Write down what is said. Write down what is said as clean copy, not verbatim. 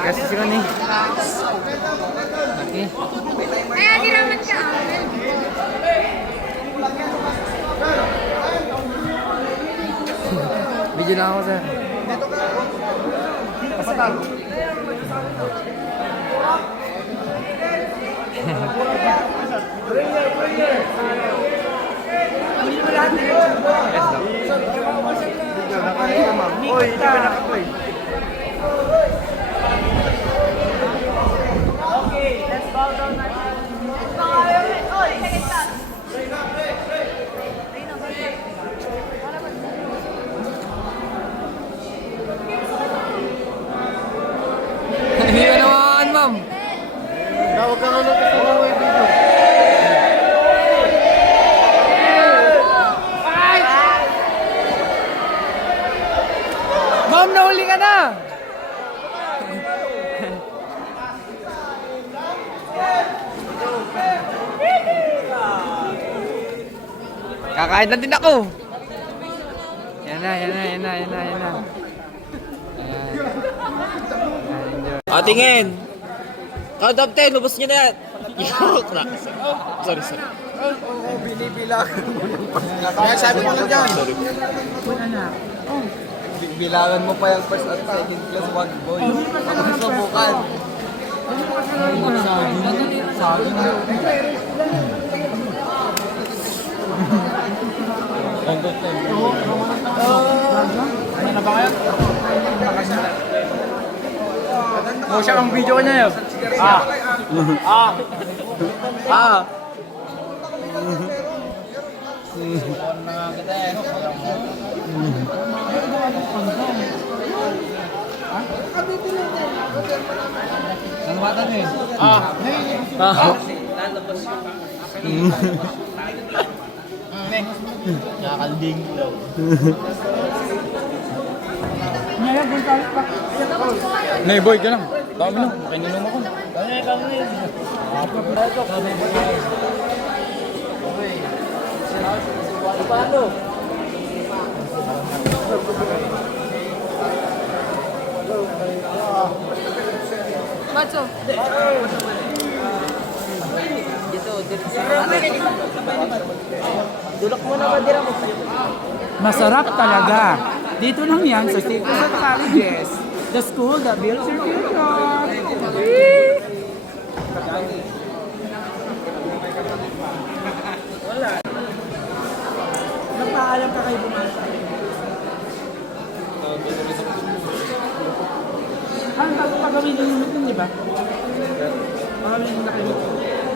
Kasi sila nih. Oke. Kaya di naman ka. Video na ako sir. Kapatal. Oy, hindi ka nakapoy. Okay, let's bow down natin. Oy, second time. Hindi ka naman, ma'am. Tawag ka nga kasi mo yung video. Ma'am, nahuli ka na. Kakain na din ako. Yan na. Ayan. Enjoy. O, tingin. Count of 10, lubos nyo na yan. Joke lang. Sorry. Binibilang mo ng kaya sabi ko lang dyan. Bilangan mo pa yung first at second class wag boy. Ako susubukan. Saging. Ano na ba kayo? Oh, siya ang video ko niya yun. Ano ba ito yun? Nakakalding daw. Nay, boy, ka lang. Dami na. Kininom ako. Paano? Bacho. Dulok mo na ba dira mo? Masarap talaga. Dito lang yan sa Sacred Colleges. The school that builds your future. Nagpaalam ka kay Bumasa. Ang pagkagawin din yun, di ba? Pagkagawin din na kayo.